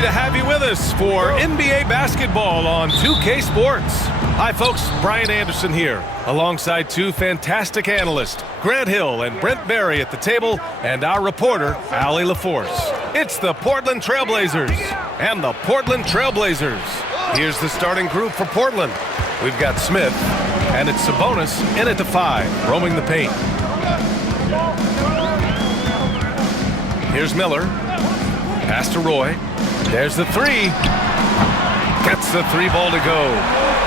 happy to have you with us for NBA basketball on 2K Sports. Hi folks, Brian Anderson here, alongside two fantastic analysts, Grant Hill and Brent Berry at the table, and our reporter, Allie LaForce. It's the Portland Trailblazers and the Portland Trailblazers. Here's the starting group for Portland. We've got Smith, and it's Sabonis in at the 5, roaming the paint. Here's Miller. Pass to Roy. There's the 3. Gets the 3 ball to go.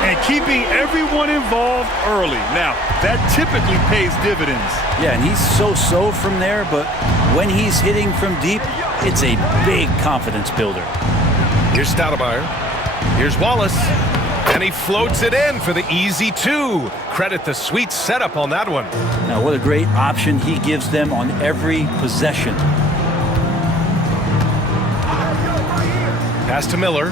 And keeping everyone involved early. Now, that typically pays dividends. Yeah, and he's so-so from there, but when he's hitting from deep, it's a big confidence builder. Here's Stoudemire. Here's Wallace. And he floats it in for the easy 2. Credit the sweet setup on that one. Now, what a great option he gives them on every possession. Pass to Miller.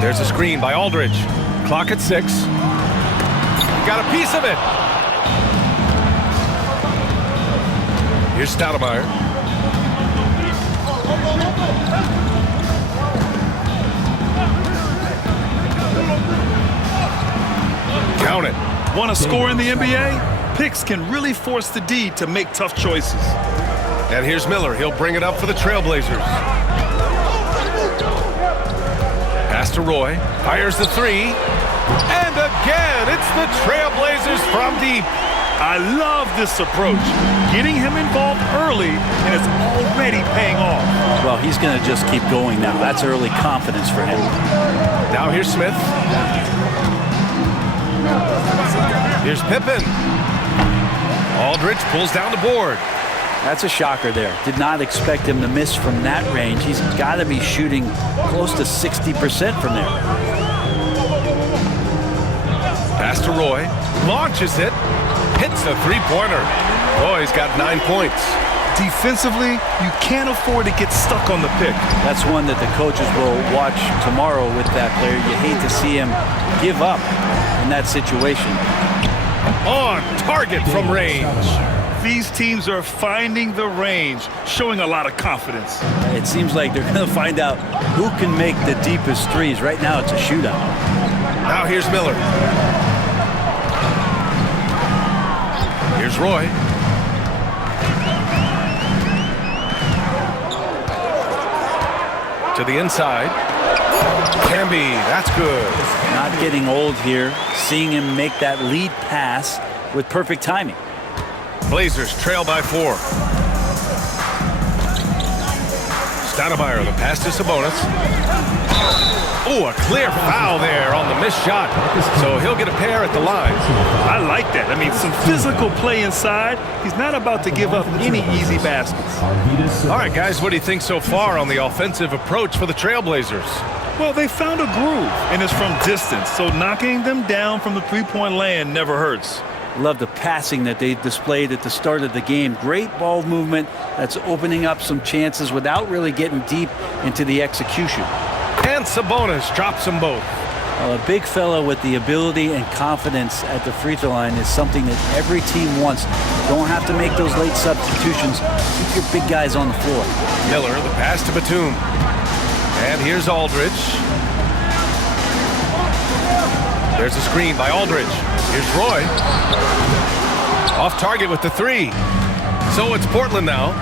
There's a screen by Aldridge. Clock at 6. Got a piece of it. Here's Stoudemire. Count it. Want to score in the NBA? Picks can really force the D to make tough choices. And here's Miller. He'll bring it up for the Trailblazers. Pass to Roy. Fires the 3. And again, it's the Trailblazers from deep. I love this approach. Getting him involved early, and it's already paying off. Well, he's going to just keep going now. That's early confidence for him. Now here's Smith. Here's Pippen. Aldridge pulls down the board. That's a shocker there. Did not expect him to miss from that range. He's got to be shooting close to 60% from there. Pass to Roy. Launches it. Hits the three-pointer. Roy's got 9 points. Defensively, you can't afford to get stuck on the pick. That's one that the coaches will watch tomorrow with that player. You hate to see him give up in that situation. On target from range. These teams are finding the range, showing a lot of confidence. It seems like they're going to find out who can make the deepest threes. Right now, it's a shootout. Now here's Miller. Here's Roy. To the inside. Camby, that's good. Not getting old here. Seeing him make that lead pass with perfect timing. Blazers trail by 4. Stoudemire, the pass to Sabonis. Oh, a clear foul there on the missed shot. So he'll get a pair at the line. I like that. I mean, some physical play inside. He's not about to give up any easy baskets. All right, guys, what do you think so far on the offensive approach for the Trailblazers? Well, they found a groove, and it's from distance. So knocking them down from the three-point land never hurts. Love the passing that they displayed at the start of the game. Great ball movement that's opening up some chances without really getting deep into the execution. And Sabonis drops them both. Well, a big fella with the ability and confidence at the free throw line is something that every team wants. Don't have to make those late substitutions. Keep your big guys on the floor. Miller, the pass to Batum. And here's Aldridge. There's a screen by Aldridge. Here's Roy. Off target with the 3. So it's Portland now.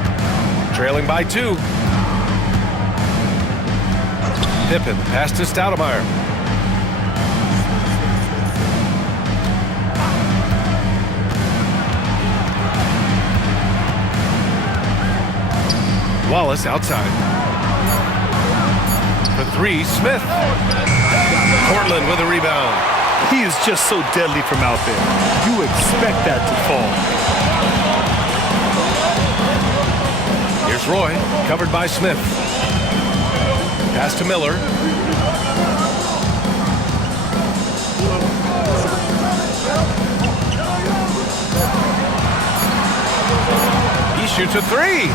Trailing by 2. Pippen, pass to Stoudemire. Wallace outside. For 3, Smith. Portland with a rebound. He is just so deadly from out there. You expect that to fall. Here's Roy, covered by Smith. Pass to Miller. He shoots a 3.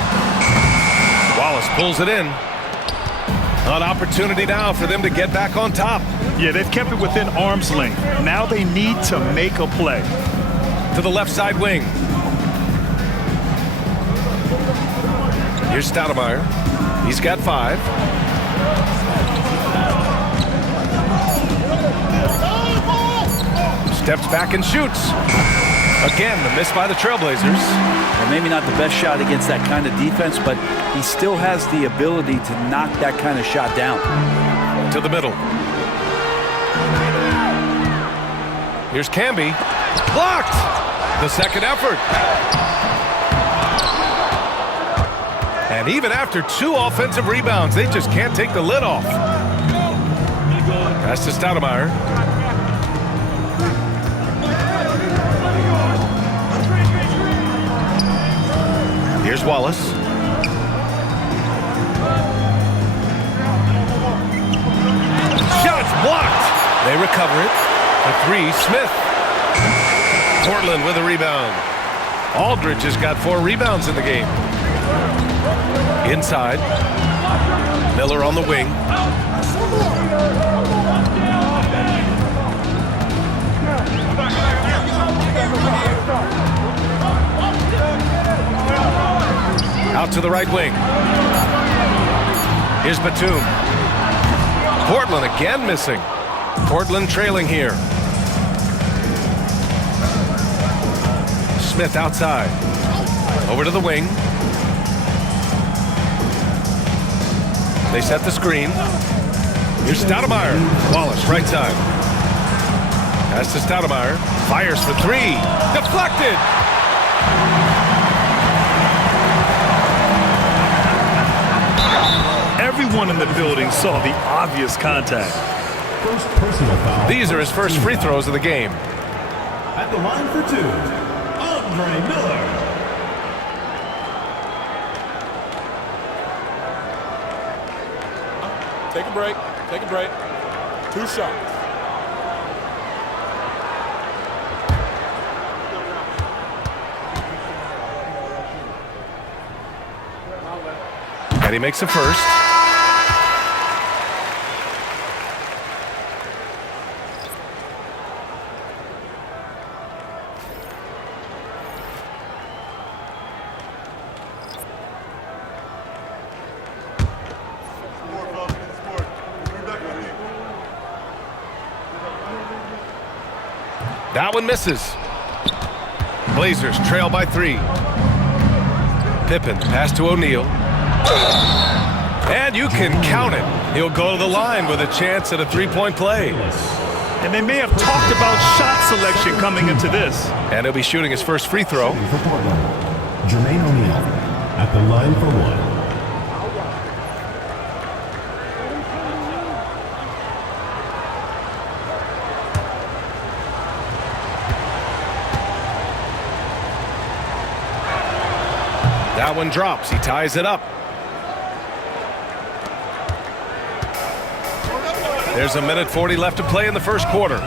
Wallace pulls it in. An opportunity now for them to get back on top. Yeah, they've kept it within arm's length. Now they need to make a play. To the left side wing. Here's Stoudemire. He's got 5. Steps back and shoots. Again, the miss by the Trailblazers. Well, maybe not the best shot against that kind of defense, but he still has the ability to knock that kind of shot down. To the middle. Here's Camby. Blocked! The second effort. And even after 2 offensive rebounds, they just can't take the lid off. Pass to Stoudemire. Here's Wallace. Shots blocked. They recover it. A 3, Smith. Portland with a rebound. Aldridge has got 4 rebounds in the game. Inside. Miller on the wing. Out to the right wing. Here's Batum. Portland again missing. Portland trailing here. Smith outside. Over to the wing. They set the screen. Here's Stoudemire. Wallace, right side. Pass to Stoudemire. Fires for 3. Deflected. Everyone in the building saw the obvious contact. First personal foul. These are his first free throws of the game. At the line for 2, Andre Miller. Take a break. Take a break. 2 shots. And he makes a first. That one misses. Blazers trail by 3. Pippen pass to O'Neal. And you can count it. He'll go to the line with a chance at a 3-point play. And they may have talked about shot selection coming into this. And he'll be shooting his first free throw. For Portland, Jermaine O'Neal at the line for 1. That one drops. He ties it up. There's 1:40 left to play in the first quarter.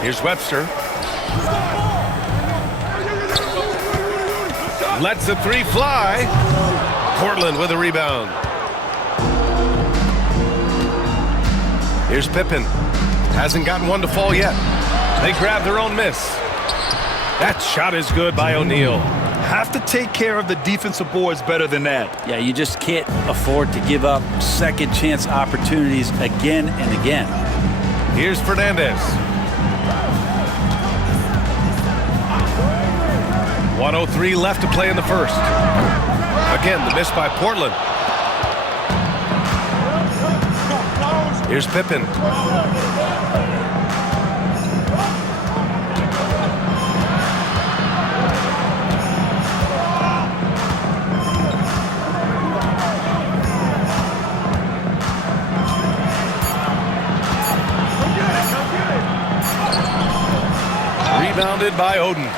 Here's Webster. Lets the 3 fly. Portland with a rebound. Here's Pippen. Hasn't gotten one to fall yet. They grab their own miss. That shot is good by O'Neal. Have to take care of the defensive boards better than that. Yeah, you just can't afford to give up second chance opportunities again and again. Here's Fernandez. 1:03 left to play in the first. Again, the miss by Portland. Here's Pippen. Rebounded by Oden.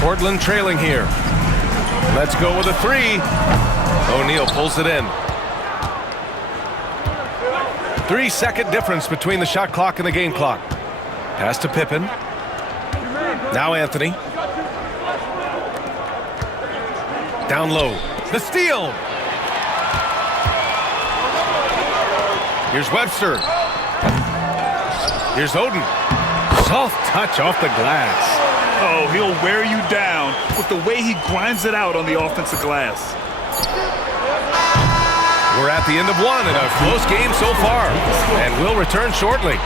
Portland trailing here. Let's go with a 3. O'Neal pulls it in. 3-second difference between the shot clock and the game clock. Pass to Pippen. Now Anthony. Down low. The steal. Here's Webster. Here's Oden. Soft touch off the glass. Oh, he'll wear you down with the way he grinds it out on the offensive glass. We're at the end of one in a close game so far, and we'll return shortly.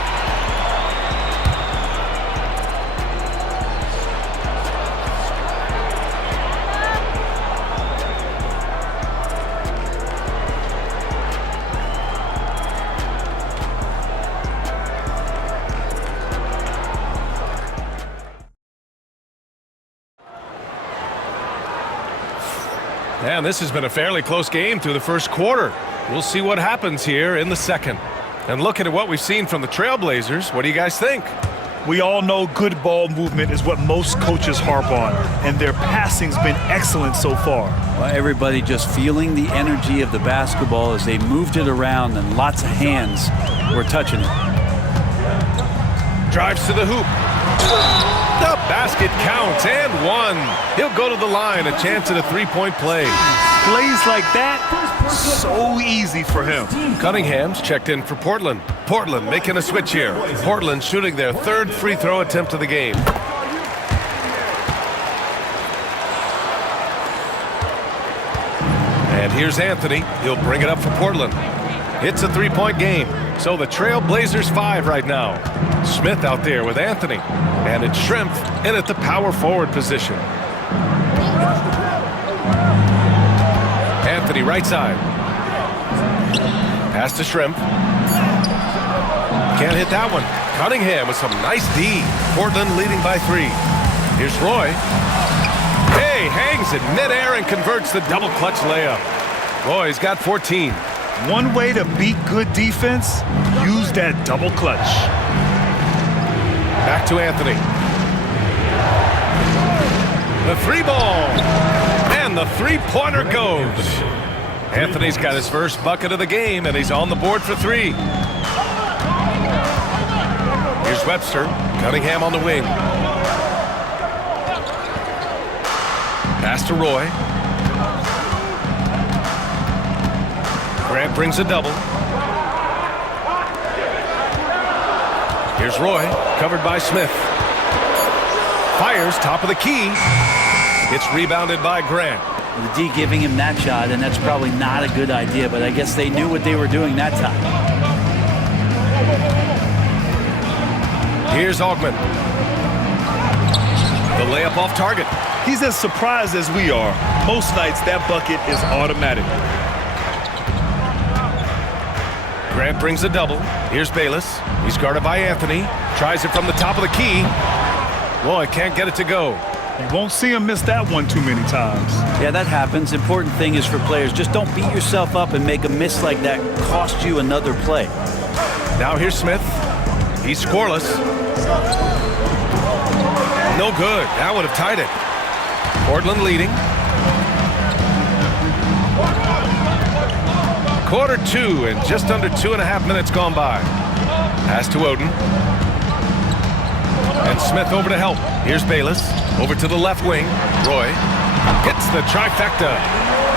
And this has been a fairly close game through the first quarter. We'll see what happens here in the second. And looking at what we've seen from the Trailblazers, what do you guys think? We all know good ball movement is what most coaches harp on, and their passing's been excellent so far. Well, everybody just feeling the energy of the basketball as they moved it around, and lots of hands were touching it. Drives to the hoop. The basket counts and one. He'll go to the line, a chance at a three-point play. Plays like that, so easy for him. Cunningham's checked in for Portland. Portland making a switch here. Portland shooting their third free throw attempt of the game. And here's Anthony. He'll bring it up for Portland. It's a three-point game. So the Trailblazers 5 right now. Smith out there with Anthony. And it's Shrimp in at the power forward position. Anthony right side. Pass to Shrimp. Can't hit that one. Cunningham with some nice D. Portland leading by 3. Here's Roy. Hey, hangs in midair and converts the double clutch layup. Roy's got 14. One way to beat good defense, use that double clutch. Back to Anthony. The three ball. And the three-pointer goes. Anthony's got his first bucket of the game, and he's on the board for 3. Here's Webster. Cunningham on the wing. Pass to Roy. Grant brings a double. Here's Roy, covered by Smith. Fires, top of the key. It's rebounded by Grant. The D giving him that shot, and that's probably not a good idea, but I guess they knew what they were doing that time. Here's Augment. The layup off target. He's as surprised as we are. Most nights, that bucket is automatic. Grant brings a double. Here's Bayless. He's guarded by Anthony. Tries it from the top of the key. Boy, can't get it to go. You won't see him miss that one too many times. Yeah, that happens. Important thing is for players, just don't beat yourself up and make a miss like that cost you another play. Now here's Smith. He's scoreless. No good. That would have tied it. Portland leading. Quarter 2 and just under 2.5 minutes gone by. Pass to Oden. And Smith over to help. Here's Bayless. Over to the left wing. Roy hits the trifecta.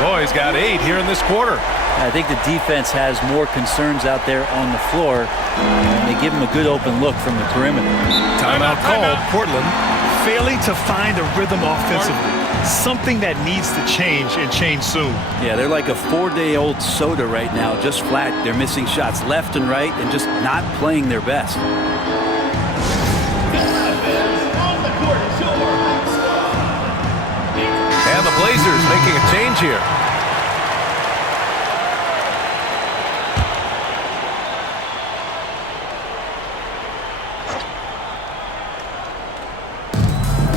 Roy's got 8 here in this quarter. I think the defense has more concerns out there on the floor. And they give him a good open look from the perimeter. Timeout called. Portland failing to find a rhythm offensively. Something that needs to change and change soon. Yeah, they're like a 4-day-old soda right now, just flat. They're missing shots left and right and just not playing their best. And the Blazers making a change here.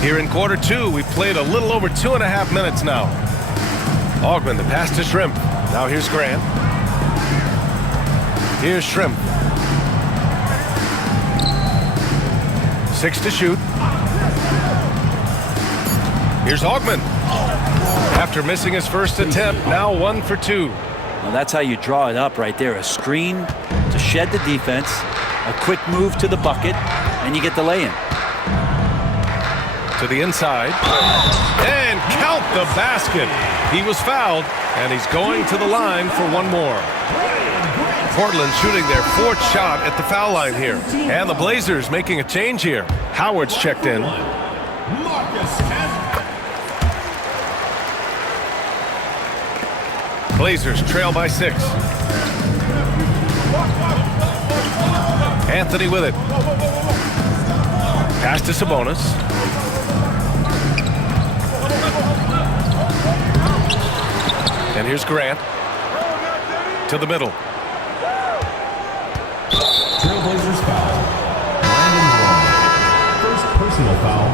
Here in quarter 2, we've played a little over 2.5 minutes now. Augment, the pass to Shrimp. Now here's Grant. Here's Shrimp. 6 to shoot. Here's Augment. After missing his first attempt, now 1 for 2. Well, that's how you draw it up right there. A screen to shed the defense, a quick move to the bucket, and you get the lay-in. To the inside, and count the basket. He was fouled, and he's going to the line for one more. Portland shooting their 4th shot at the foul line here. And the Blazers making a change here. Howard's checked in. Blazers trail by 6. Anthony with it. Pass to Sabonis. And here's Grant. To the middle. Trailblazers foul. Brandon Roy. First personal foul.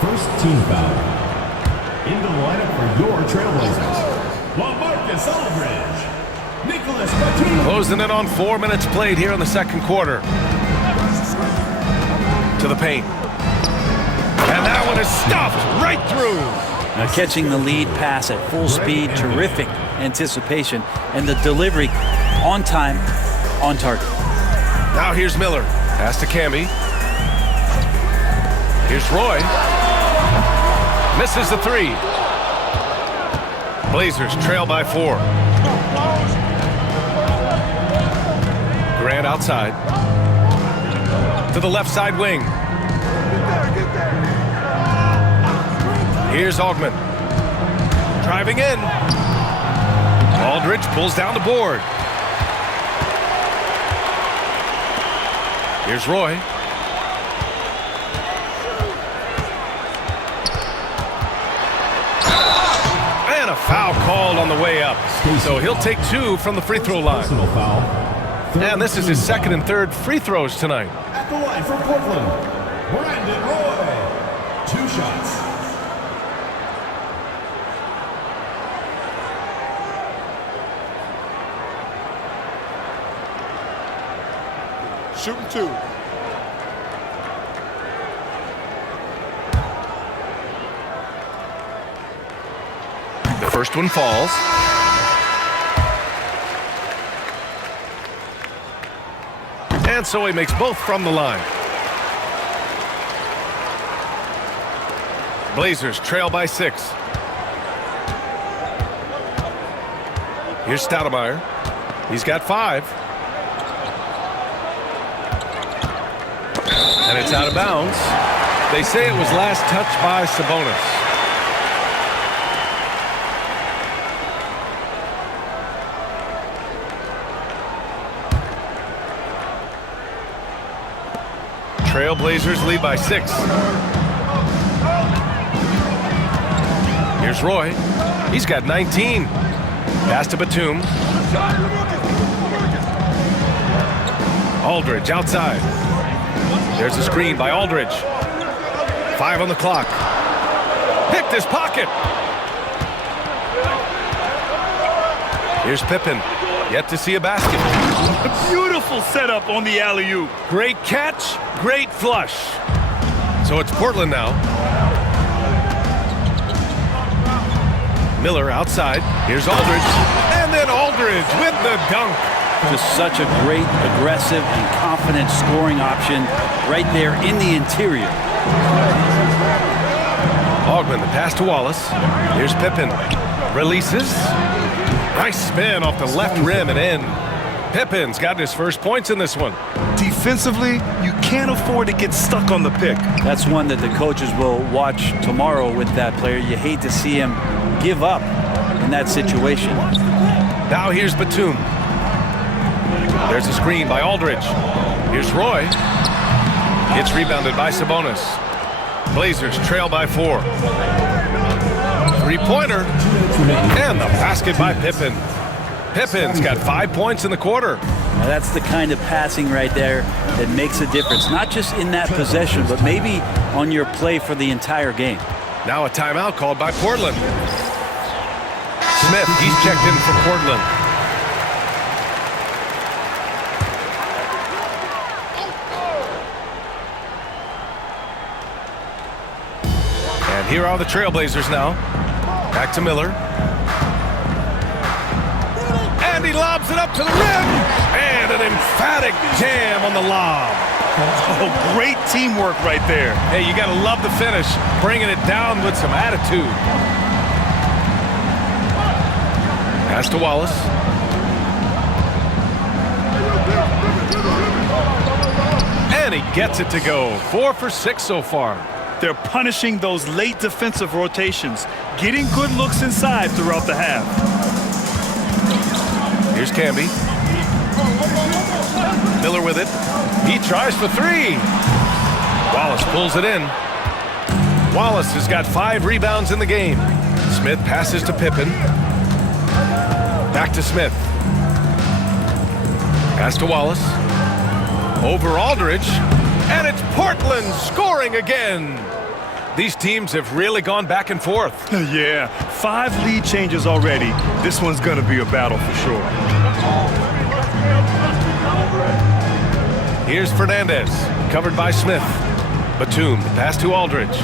First team foul. Into the lineup for your Trailblazers. LaMarcus Aldridge. Nicholas Batum. Closing in on 4 minutes played here in the second quarter. To the paint. And that one is stuffed right through. Now catching the lead pass at full speed, terrific anticipation, and the delivery on time, on target. Now here's Miller. Pass to Camby. Here's Roy. Misses the 3. Blazers trail by 4. Grant outside. To the left side wing. Here's Augment. Driving in. Aldridge pulls down the board. Here's Roy. And a foul called on the way up. So he'll take 2 from the free throw line. Personal foul. And this is his second and third free throws tonight. At the line for Portland, Brandon Roy. 2 shots. Shooting 2. The first one falls. And so he makes both from the line. Blazers trail by 6. Here's Stoudemire. He's got 5. And it's out of bounds. They say it was last touched by Sabonis. Trailblazers lead by 6. Here's Roy. He's got 19. Pass to Batum. Aldridge outside. There's a screen by Aldridge. 5 on the clock. Picked his pocket. Here's Pippen. Yet to see a basket. A beautiful setup on the alley-oop. Great catch, great flush. So it's Portland now. Miller outside. Here's Aldridge. And then Aldridge with the dunk. Just such a great, aggressive, and confident scoring option right there in the interior. Augment the pass to Wallace. Here's Pippen. Releases. Nice spin off the left rim and in. Pippen's got his first points in this one. Defensively, you can't afford to get stuck on the pick. That's one that the coaches will watch tomorrow with that player. You hate to see him give up in that situation. Now here's Batum. There's a screen by Aldridge. Here's Roy. It's rebounded by Sabonis. Blazers trail by 4. Three-pointer. And the basket by Pippen. Pippen's got 5 points in the quarter. Now that's the kind of passing right there that makes a difference. Not just in that possession, but maybe on your play for the entire game. Now a timeout called by Portland. Smith, he's checked in for Portland. And here are the Trailblazers now. Back to Miller. And he lobs it up to the rim. And an emphatic jam on the lob. Oh, great teamwork right there. Hey, you got to love the finish. Bringing it down with some attitude. Pass to Wallace. And he gets it to go. 4 for 6 so far. They're punishing those late defensive rotations, getting good looks inside throughout the half. Here's Camby. Miller with it. He tries for three. Wallace pulls it in. Wallace has got 5 rebounds in the game. Smith passes to Pippen. Back to Smith. Pass to Wallace. Over Aldridge. And it's Portland scoring again. These teams have really gone back and forth. Yeah, 5 lead changes already. This one's going to be a battle for sure. Here's Fernandez, covered by Smith. Batum, the pass to Aldridge.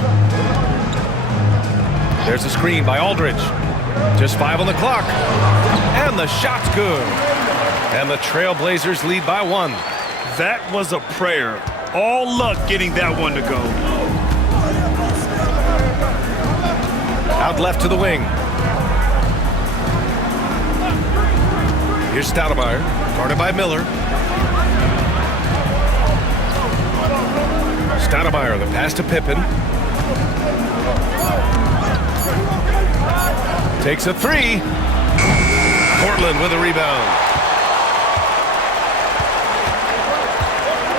There's a screen by Aldridge. Just 5 on the clock. And the shot's good. And the Trailblazers lead by 1. That was a prayer. All luck getting that one to go. Out left to the wing. Here's Stoudemire, guarded by Miller. Stoudemire, the pass to Pippen. Takes a 3. Portland with a rebound.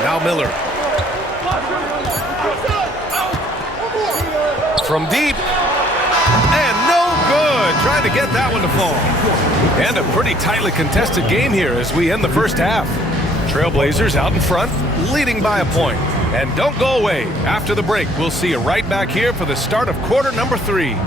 Now Miller. From deep. And no good. Trying to get that one to fall. And a pretty tightly contested game here as we end the first half. Trailblazers out in front, leading by a point. And don't go away. After the break, we'll see you right back here for the start of quarter number 3.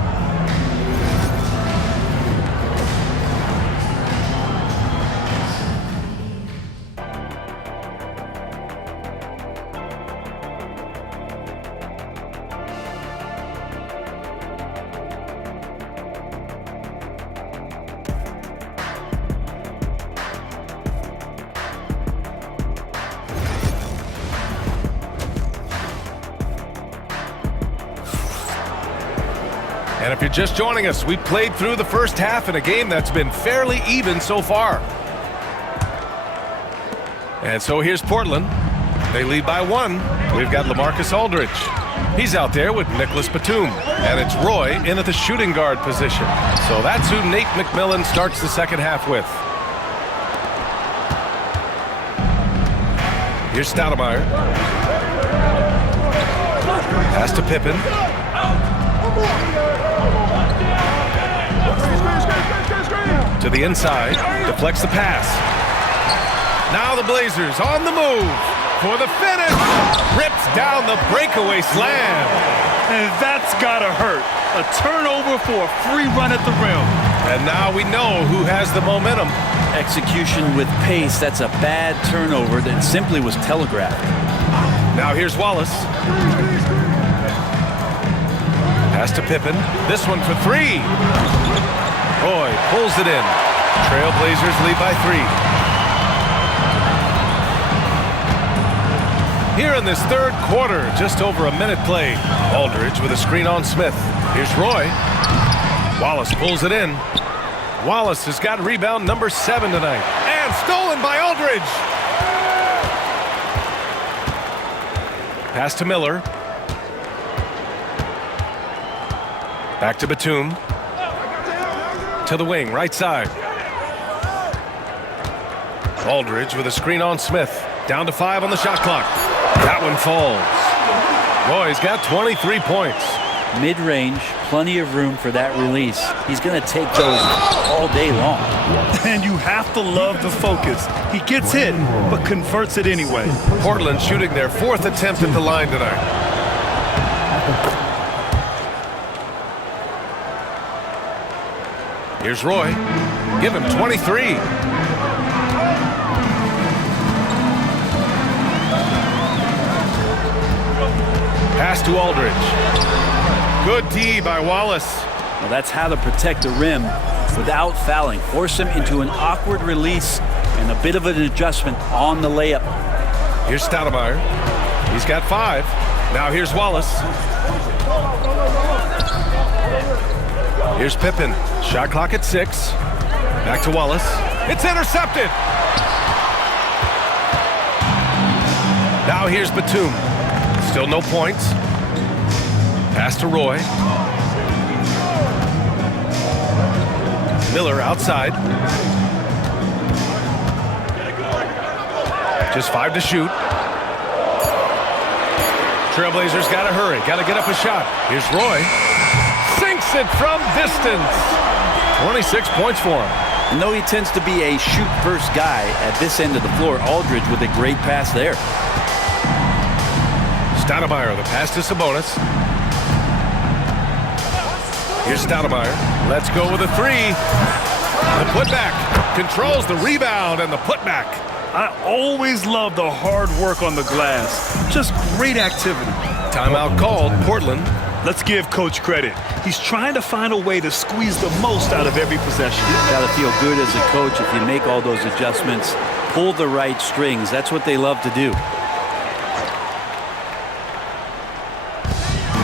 And if you're just joining us, we played through the first half in a game that's been fairly even so far. And so here's Portland. They lead by 1. We've got LaMarcus Aldridge. He's out there with Nicholas Batum. And it's Roy in at the shooting guard position. So that's who Nate McMillan starts the second half with. Here's Stoudemire. Pass to Pippen. To the inside, deflects the pass. Now the Blazers on the move for the finish. Rips down the breakaway slam. And that's gotta hurt. A turnover for a free run at the rim. And now we know who has the momentum. Execution with pace, that's a bad turnover that simply was telegraphed. Now here's Wallace. Pass to Pippen. This one for 3. Roy pulls it in. Trailblazers lead by 3. Here in this third quarter, just over a minute played. Aldridge with a screen on Smith. Here's Roy. Wallace pulls it in. Wallace has got rebound number 7 tonight. And stolen by Aldridge. Pass to Miller. Back to Batum. To the wing, right side. Aldridge with a screen on Smith. Down to 5 on the shot clock. That one falls. Roy's got 23 points. Mid-range, plenty of room for that release. He's going to take those all day long. And you have to love the focus. He gets hit, but converts it anyway. Portland shooting their 4th attempt at the line tonight. Here's Roy. Give him 23. Pass to Aldridge. Good D by Wallace. Well, that's how to protect the rim without fouling. Force him into an awkward release and a bit of an adjustment on the layup. Here's Stoudemire. He's got 5. Now here's Wallace. Here's Pippen. Shot clock at 6. Back to Wallace. It's intercepted. Now here's Batum. Still no points. Pass to Roy. Miller outside. Just 5 to shoot. Trailblazers got to hurry. Got to get up a shot. Here's Roy. Sinks it from distance. 26 points for him. And though he tends to be a shoot-first guy at this end of the floor, Aldridge with a great pass there. Stoudemire, the pass to Sabonis. Here's Stoudemire. Let's go with a 3. The putback. Controls the rebound and the putback. I always love the hard work on the glass. Just great activity. Timeout called. Portland. Let's give Coach credit. He's trying to find a way to squeeze the most out of every possession. Got to feel good as a coach if you make all those adjustments, pull the right strings. That's what they love to do.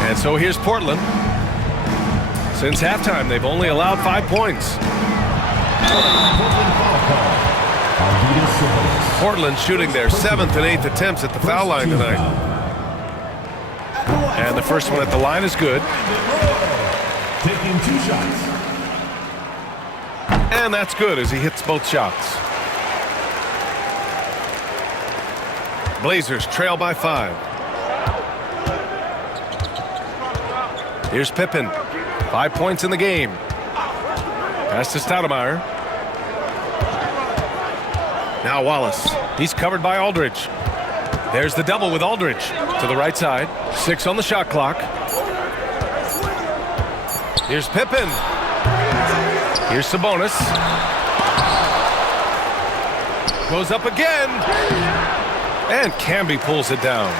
And so here's Portland. Since halftime, they've only allowed 5 points. Portland shooting their 7th and 8th attempts at the foul line tonight. And the first one at the line is good. Taking 2 shots. And that's good as he hits both shots. Blazers trail by 5. Here's Pippen. 5 points in the game. Pass to Stoudemire. Now Wallace. He's covered by Aldridge. There's the double with Aldridge to the right side. 6 on the shot clock. Here's Pippen. Here's Sabonis. Goes up again. And Camby pulls it down.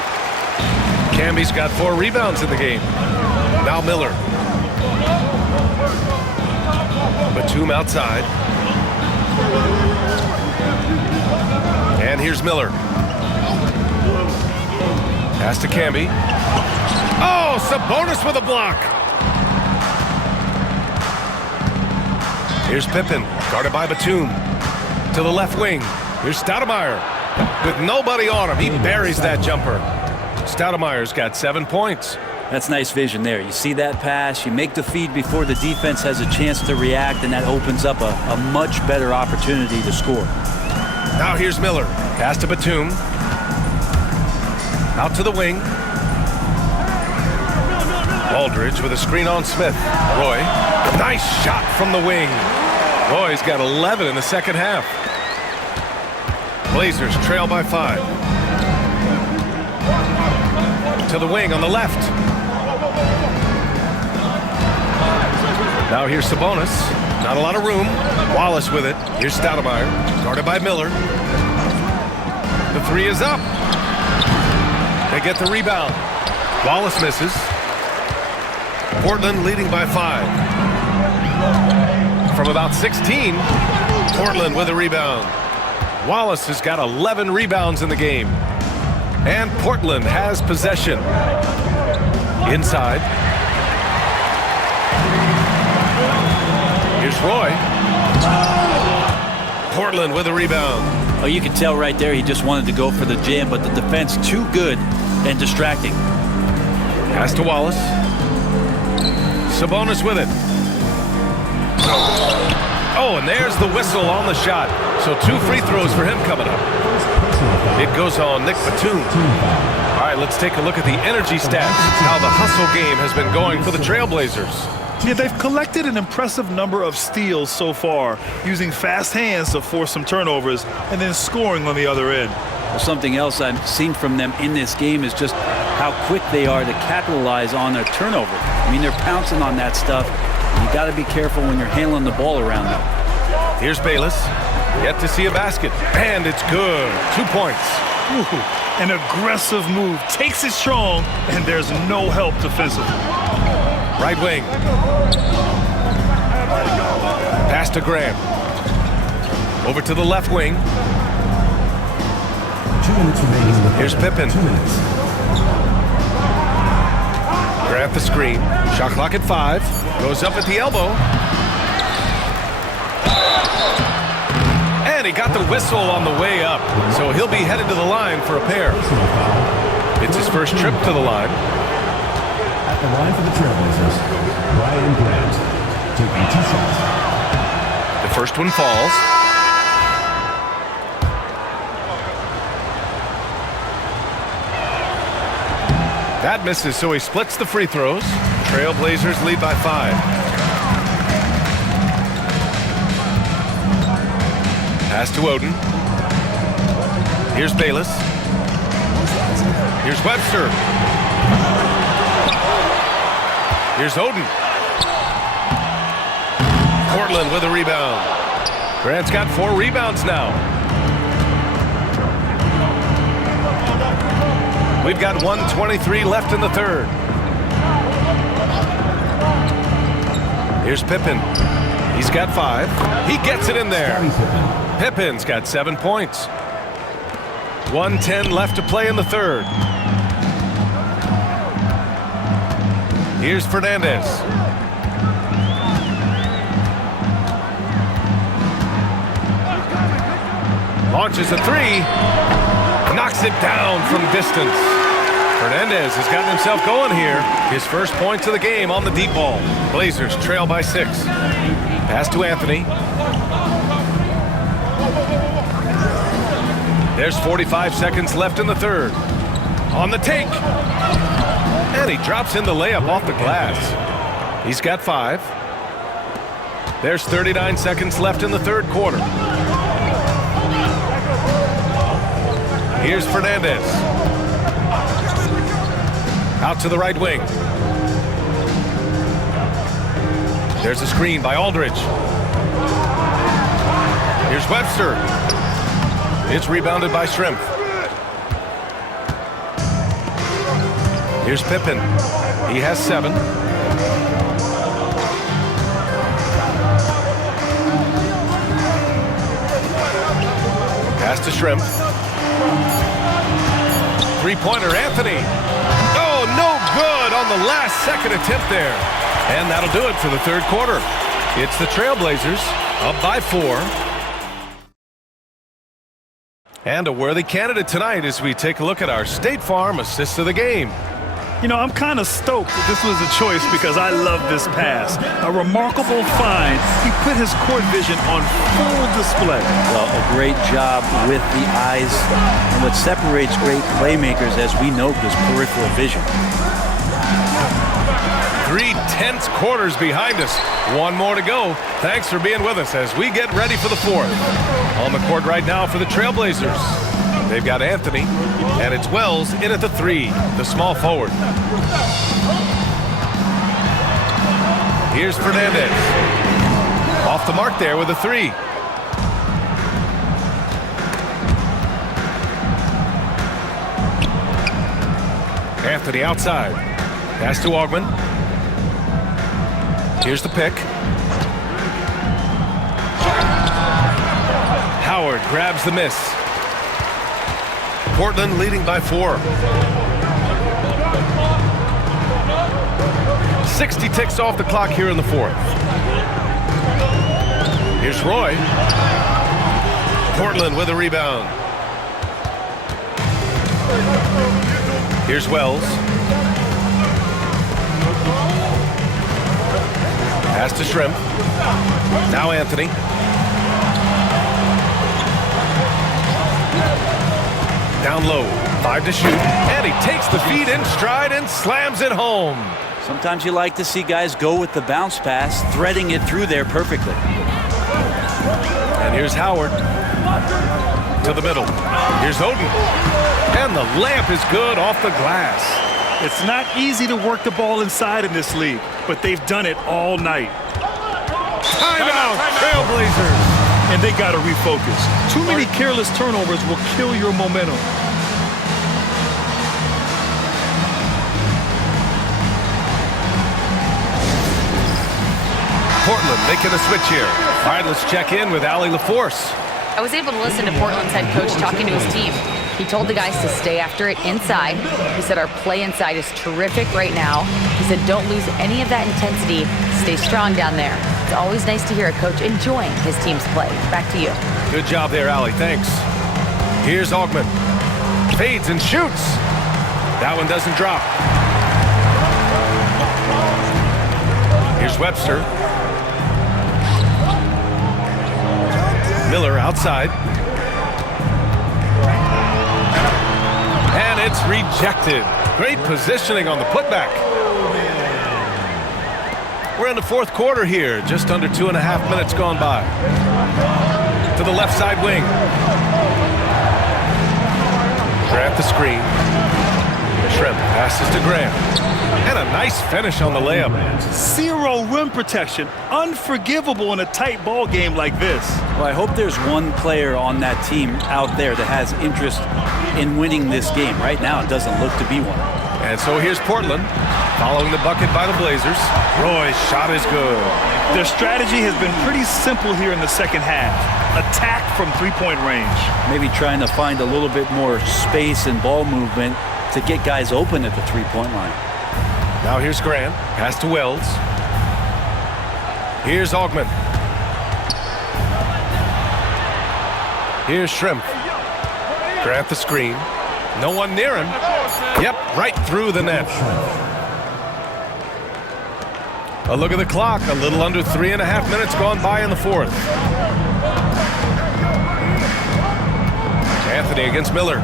Camby's got 4 rebounds in the game. Now Miller. Batum outside. And here's Miller. Pass to Camby. Oh, Sabonis with a block. Here's Pippen, guarded by Batum. To the left wing. Here's Stoudemire. With nobody on him, he buries that jumper. Stoudemire's got 7 points. That's nice vision there. You see that pass, you make the feed before the defense has a chance to react, and that opens up a much better opportunity to score. Now here's Miller. Pass to Batum. Out to the wing. Aldridge with a screen on Smith. Roy. Nice shot from the wing. Roy's got 11 in the second half. Blazers trail by 5. To the wing on the left. Now here's Sabonis. Not a lot of room. Wallace with it. Here's Stoudemire. Guarded by Miller. The 3 is up. They get the rebound. Wallace misses. Portland leading by 5. From about 16, Portland with a rebound. Wallace has got 11 rebounds in the game. And Portland has possession. Inside. Here's Roy. Portland with a rebound. Oh, you can tell right there he just wanted to go for the jam, but the defense too good and distracting. Pass to Wallace. Sabonis with it. Oh, and there's the whistle on the shot. So 2 free throws for him coming up. It goes on Nick Batum. All right, let's take a look at the energy stats. How the hustle game has been going for the Trailblazers. Yeah, they've collected an impressive number of steals so far, using fast hands to force some turnovers and then scoring on the other end. Well, something else I've seen from them in this game is just how quick they are to capitalize on their turnover. I mean, they're pouncing on that stuff. You got to be careful when you're handling the ball around them. Here's Bayless. Yet to see a basket. And it's good. 2 points. Ooh, an aggressive move. Takes it strong, and there's no help defensively. Right wing. Pass to Graham. Over to the left wing. 2 minutes remaining. Here's Pippen. 2 minutes. Grant the screen. Shot clock at 5. Goes up at the elbow. And he got the whistle on the way up. So he'll be headed to the line for a pair. It's his first trip to the line. the line for the Trailblazers, Brian Grant, taking 2 shots. The first one falls. That misses, so he splits the free throws. Trailblazers lead by 5. Pass to Oden. Here's Bayless. Here's Webster. Here's Oden. Portland with a rebound. Grant's got 4 rebounds now. We've got 1:23 left in the third. Here's Pippen. He's got 5. He gets it in there. Pippen's got 7 points. 1:10 left to play in the third. Here's Fernandez. Launches a 3. Knocks it down from distance. Fernandez has gotten himself going here. His first points of the game on the deep ball. Blazers trail by 6. Pass to Anthony. There's 45 seconds left in the third. On the take. And he drops in the layup off the glass. He's got 5. There's 39 seconds left in the third quarter. Here's Fernandez. Out to the right wing. There's a screen by Aldridge. Here's Webster. It's rebounded by Shrimp. Here's Pippen. He has 7. Pass to Shrimp. 3-pointer, Anthony. Oh, no good on the last second attempt there. And that'll do it for the third quarter. It's the Trailblazers up by 4. And a worthy candidate tonight as we take a look at our State Farm assist of the game. You know, I'm kind of stoked that this was a choice because I love this pass. A remarkable find. He put his court vision on full display. Well, a great job with the eyes. And what separates great playmakers, as we know, is peripheral vision. 3 tense quarters behind us. 1 more to go. Thanks for being with us as we get ready for the 4th. On the court right now for the Trailblazers. They've got Anthony, and it's Wells in at the 3, the small forward. Here's Fernandez. Off the mark there with a 3. Anthony outside. Pass to Augman. Here's the pick. Howard grabs the miss. Portland leading by 4. 60 ticks off the clock here in the 4th. Here's Roy. Portland with a rebound. Here's Wells. Pass to Shrimp. Now Anthony. Down low, 5 to shoot, and he takes the feed in stride and slams it home. Sometimes you like to see guys go with the bounce pass, threading it through there perfectly. And here's Howard to the middle. Here's Oden, and the layup is good off the glass. It's not easy to work the ball inside in this league, but they've done it all night. Timeout, Trailblazers. And they got to refocus. Too many careless turnovers will kill your momentum. Portland making a switch here. All right, let's check in with Allie LaForce. I was able to listen to Portland's head coach talking to his team. He told the guys to stay after it inside. He said our play inside is terrific right now. He said don't lose any of that intensity. Stay strong down there. It's always nice to hear a coach enjoying his team's play. Back to you. Good job there, Allie. Thanks. Here's Augman. Fades and shoots. That one doesn't drop. Here's Webster. Miller outside. And it's rejected. Great positioning on the putback. We're in the fourth quarter here. Just under 2.5 minutes gone by. To the left side wing. Grant the screen. Shrimp passes to Grant. And a nice finish on the layup. Zero rim protection. Unforgivable in a tight ball game like this. Well, I hope there's one player on that team out there that has interest in winning this game. Right now, it doesn't look to be one. And so here's Portland, following the bucket by the Blazers. Roy's shot is good. Their strategy has been pretty simple here in the second half. Attack from three-point range. Maybe trying to find a little bit more space and ball movement to get guys open at the three-point line. Now here's Grant. Pass to Wells. Here's Augment. Here's Shrimp. Grant the screen. No one near him. Yep, right through the net. A look at the clock. A little under 3.5 minutes gone by in the fourth. Anthony against Miller.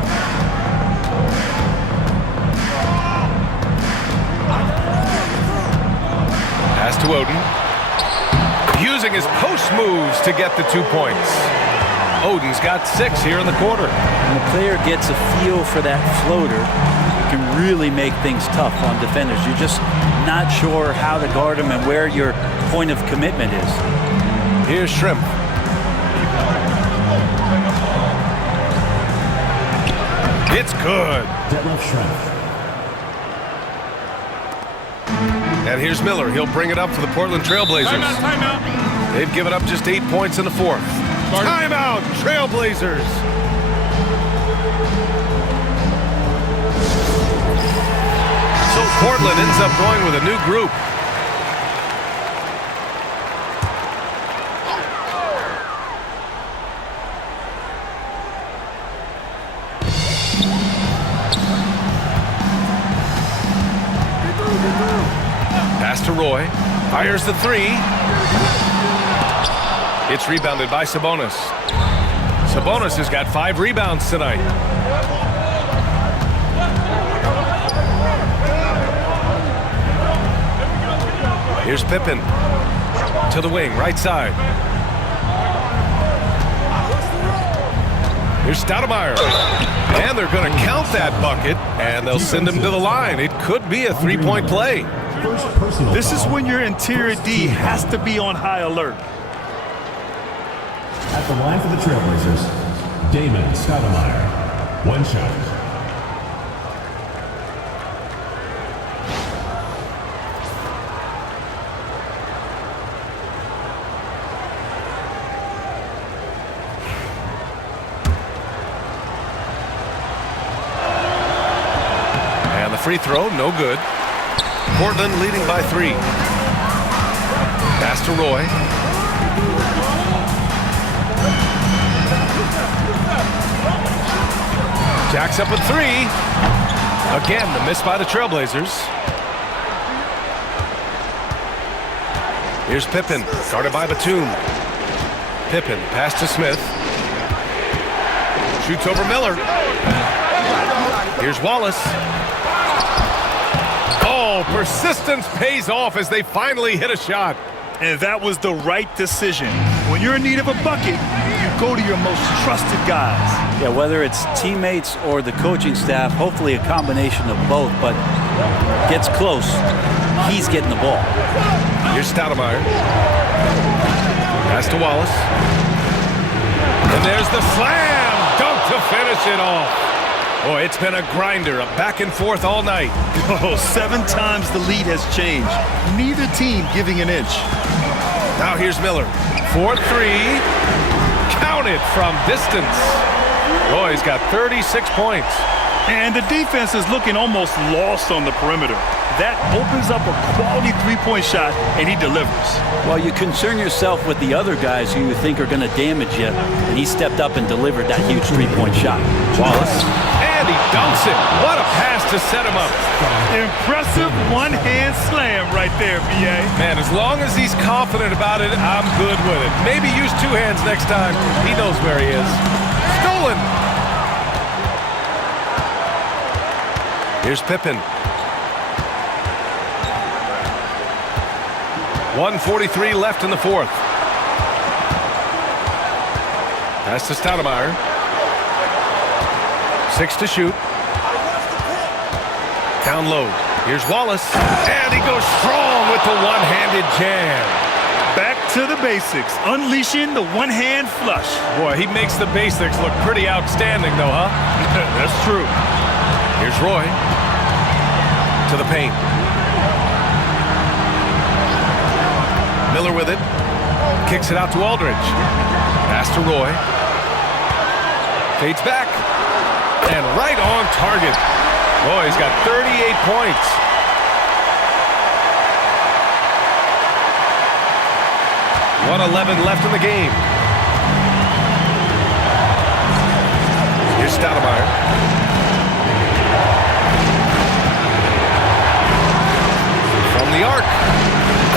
Pass to Oden. Using his post moves to get the 2 points. Oden's got 6 here in the quarter. When the player gets a feel for that floater, it can really make things tough on defenders. You're just not sure how to guard them and where your point of commitment is. Here's Shrimp. It's good. And here's Miller. He'll bring it up for the Portland Trailblazers. Timeout. They've given up just 8 points in the fourth. Timeout, Trailblazers. So Portland ends up going with a new group. Pass to Roy. Fires the three. It's rebounded by Sabonis. Sabonis has got 5 rebounds tonight. Here's Pippen to the wing, right side. Here's Stoudemire. And they're going to count that bucket, and they'll send him to the line. It could be a 3-point play. This is when your interior D has to be on high alert. At the line for the Trailblazers, Damon Stoudemire. 1 shot. And the free throw, no good. Portland leading by 3. Pass to Roy. Jacks up with 3. Again, the miss by the Trailblazers. Here's Pippen, guarded by Batum. Pippen, pass to Smith. Shoots over Miller. Here's Wallace. Oh, persistence pays off as they finally hit a shot. And that was the right decision. When you're in need of a bucket, you go to your most trusted guys. Yeah, whether it's teammates or the coaching staff, hopefully a combination of both, but gets close, he's getting the ball. Here's Stoudemire. Pass to Wallace. And there's the slam dunk to finish it off. Boy, it's been a grinder, a back and forth all night. Oh, 7 times the lead has changed. Neither team giving an inch. Now here's Miller. 4-3. Counted from distance. Boy, he's got 36 points. And the defense is looking almost lost on the perimeter. That opens up a quality 3-point shot, and he delivers. Well, you concern yourself with the other guys who you think are going to damage you, and he stepped up and delivered that huge 3-point shot. Wallace. And And he dunks it. What a pass to set him up. Impressive one-hand slam right there, B.A. Man, as long as he's confident about it, I'm good with it. Maybe use two hands next time. He knows where he is. Stolen. Here's Pippen. 1:43 left in the fourth. Pass to Stoudemire. 6 to shoot. Down low. Here's Wallace. And he goes strong with the one-handed jam. Back to the basics. Unleashing the one-hand flush. Boy, he makes the basics look pretty outstanding, though, huh? That's true. Here's Roy. To the paint. Miller with it. Kicks it out to Aldridge. Pass to Roy. Fades back. And right on target. Roy's got 38 points. .11 left in the game. Here's Stoudemire. From the arc.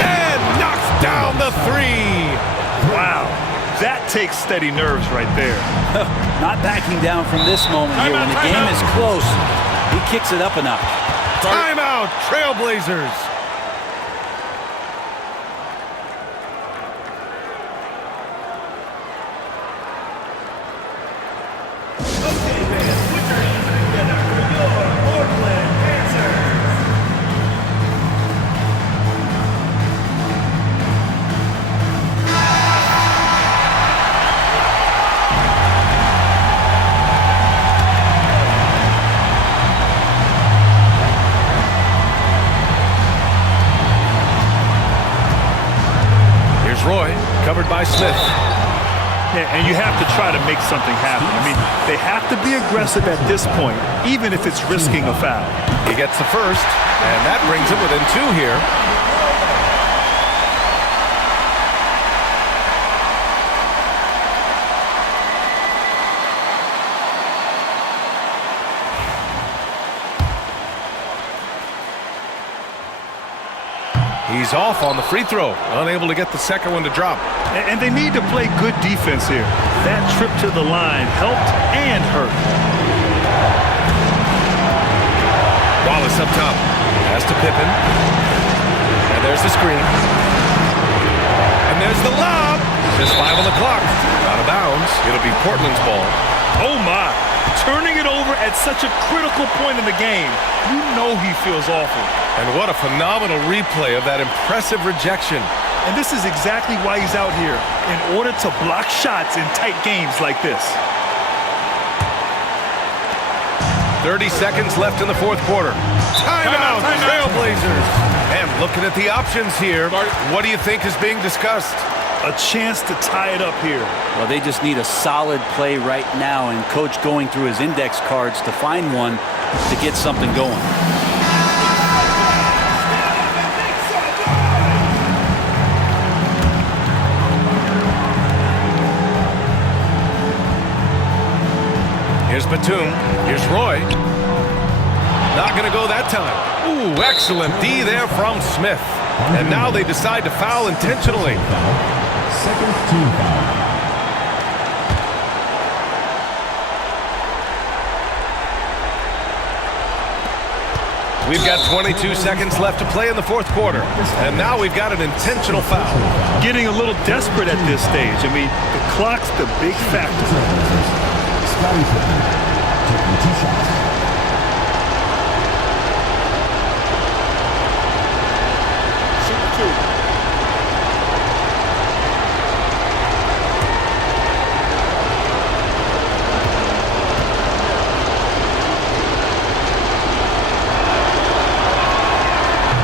And knocks down the three. Wow. That takes steady nerves right there. Not backing down from this moment here. When the game is close, he kicks it up a notch. Timeout, Trailblazers. Roy, covered by Smith. Yeah, and you have to try to make something happen. I mean, they have to be aggressive at this point, even if it's risking a foul. He gets the first, and that brings him within 2 here. He's off on the free throw, unable to get the second one to drop. And they need to play good defense here. That trip to the line helped and hurt. Wallace up top. Pass to Pippen. And there's the screen. And there's the lob. Just 5 on the clock. Out of bounds. It'll be Portland's ball. Oh, my. Turning it over at such a critical point in the game. You know he feels awful. And what a phenomenal replay of that impressive rejection. And this is exactly why he's out here, in order to block shots in tight games like this. 30 seconds left in the fourth quarter. Timeout, Trailblazers. And looking at the options here, what do you think is being discussed? A chance to tie it up here. Well, they just need a solid play right now, and Coach going through his index cards to find one to get something going. Here's Batum. Here's Roy. Not going to go that time. Ooh, excellent D there from Smith. And now they decide to foul intentionally. Second team foul. We've got 22 seconds left to play in the fourth quarter. And now we've got an intentional foul. Getting a little desperate at this stage. I mean, the clock's the big factor. Scottie Pippen taking 2 shots. Shoot 2.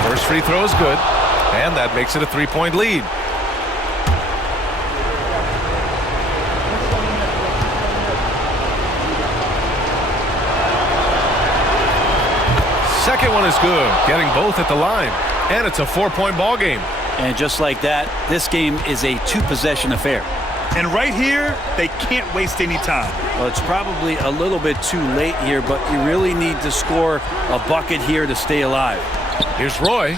First free throw is good, and that makes it a 3-point lead. Second one is good, getting both at the line, and it's a 4-point ball game. And just like that, this game is a 2-possession affair. And right here, they can't waste any time. Well, it's probably a little bit too late here, but you really need to score a bucket here to stay alive. Here's Roy.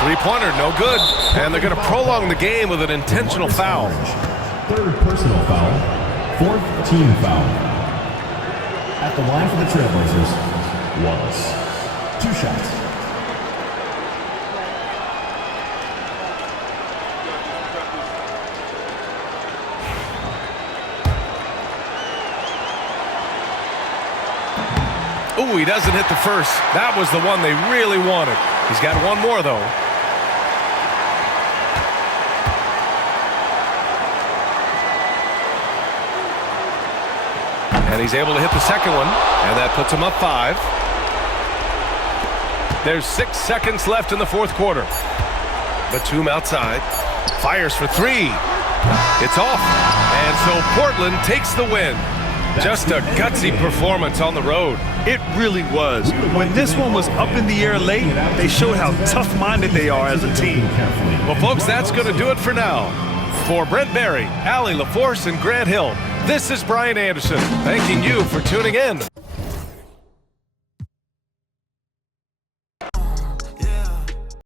Three-pointer, no good. And they're going to prolong the game with an intentional foul. Third personal foul. Fourth team foul. At the line for the Trailblazers, Wallace. 2 shots. Ooh, he doesn't hit the first. That was the one they really wanted. He's got one more, though. And he's able to hit the second one, and that puts him up 5. There's 6 seconds left in the fourth quarter. Batum outside. Fires for 3. It's off. And so Portland takes the win. Just a gutsy performance on the road. It really was. When this one was up in the air late, they showed how tough-minded they are as a team. Well, folks, that's going to do it for now. For Brent Barry, Allie LaForce, and Grant Hill, this is Brian Anderson, thanking you for tuning in.